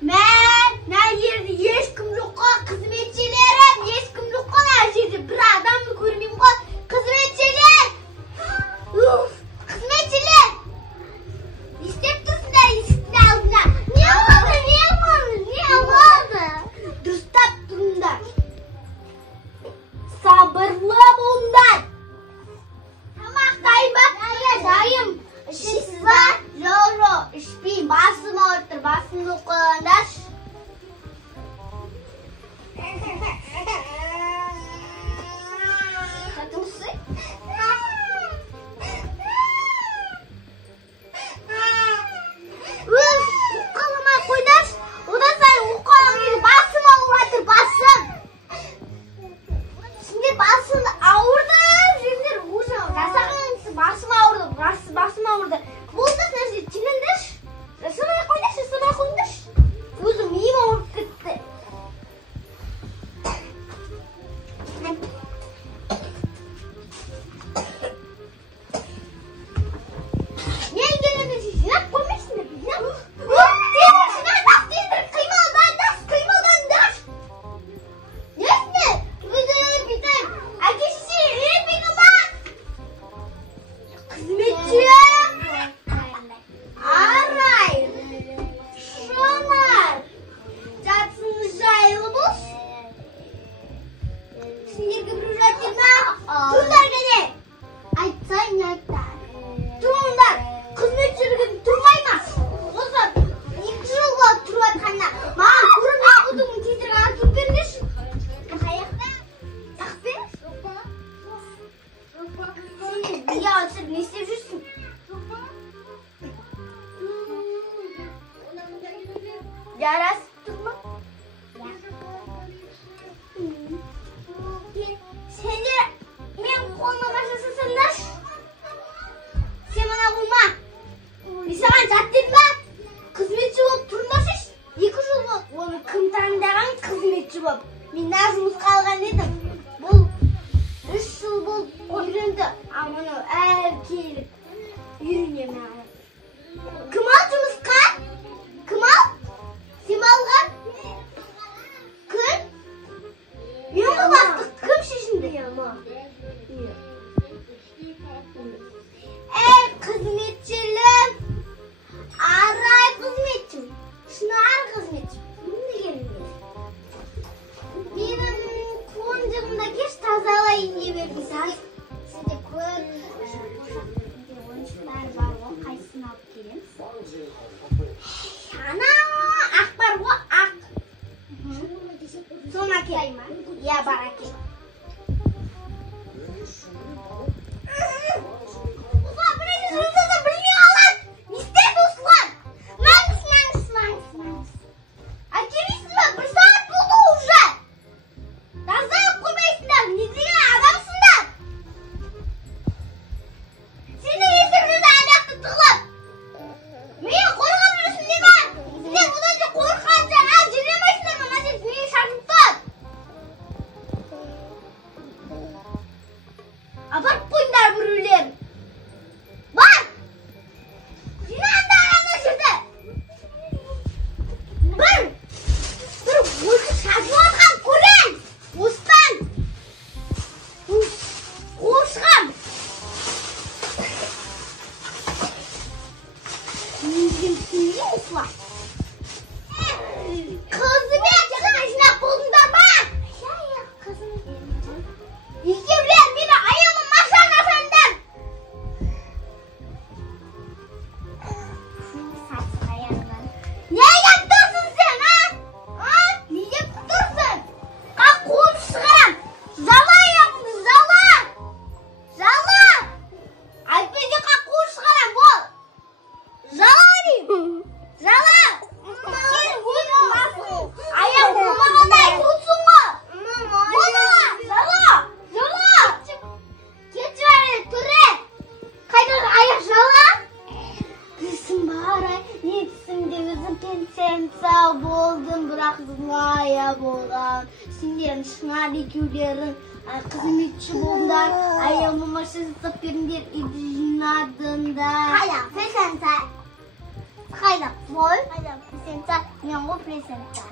Men yerде ешкім жоқ қой, қызметшілерім, ешкім жоқ қой, әр жерде бір адамды көрмеймін ғой. Қызметшілер! Қызметшілер! Не істеп тұрсыңдар есіктің алдында? Не болады? Дұрыстап тұрыңдар. Сабырлы болыңдар. Тамақ дайын ба? Дайын. Ішесіз ба? Жоқ, ішпеймін. Басым ауырып тұр. Басымды қойыңдаршы. Қатыңсы? Қаламай қойдаршы. Одан сайын ұққалам келіп басым ауырып жатыр. Басым. Сендер басым ауырды. Сендер уже жасағансыз. Басым ауырды. Басым ауырды. Болды нәрсе теңіңдерші. Жасамай қойыңдаршы. Өзім миым ауырып кетті. Ne istiyorsun? Yaras tutma. Sence men қолыма жасасаңдар? Сен мына қойма. Мен саған жат дедім ба? Қызметші болып тұрыңдаршы. 2 жыл болды. Оны кім таңдаған қызметші болып? Мен мына жұмысқа алған едім. Бұл 3 жыл болып үйренді. А мұны әр келіп үйренемін. Кім ал жұмысқа? Кім ал? Сен алған? Кім? Мен ғой бастық. Кім шешінді? Қызметшілім. Арай қызметшім. Шынар қызметшім. Не дегенім? Менің қонжығымда кеш тазалайын деп едім. Сізде көп ойыншықтар бар ғой, қайсысын алып келеміз? Ана ақ бар ғой, ақ. Соны әкел. Иә, бар әкел. Апарып қойыңдар біреулерін. Бар! Жинаңдар ана жерде. Бір өзі шашып алған көрем. Осыдан. Қошқам. Неге осылай? Қызмет жинап болдыңдар ма? Екеулер мені аяғыма машан жасаңдар. Сатсық аяғынан. Неге тұрсың сен, а? Неге тұрсың? Қақ қолым шығарам. Жала аяғымды, жала. Жала. Айтпайды қақ қолым шығарам, бол. Жала деймін. Жала. Сен өзің басың. Аяғым мағандай тұрсың ғой. Жала. Сау болдым, бірақ злая болған. Сендердің шынар екеулерің қызметші болдыңдар. Аяғыма машина жасап беріңдер, үйді жинадыңдар. Қайда? Қайда? Қайда? плесенца, мен ғой плесенца.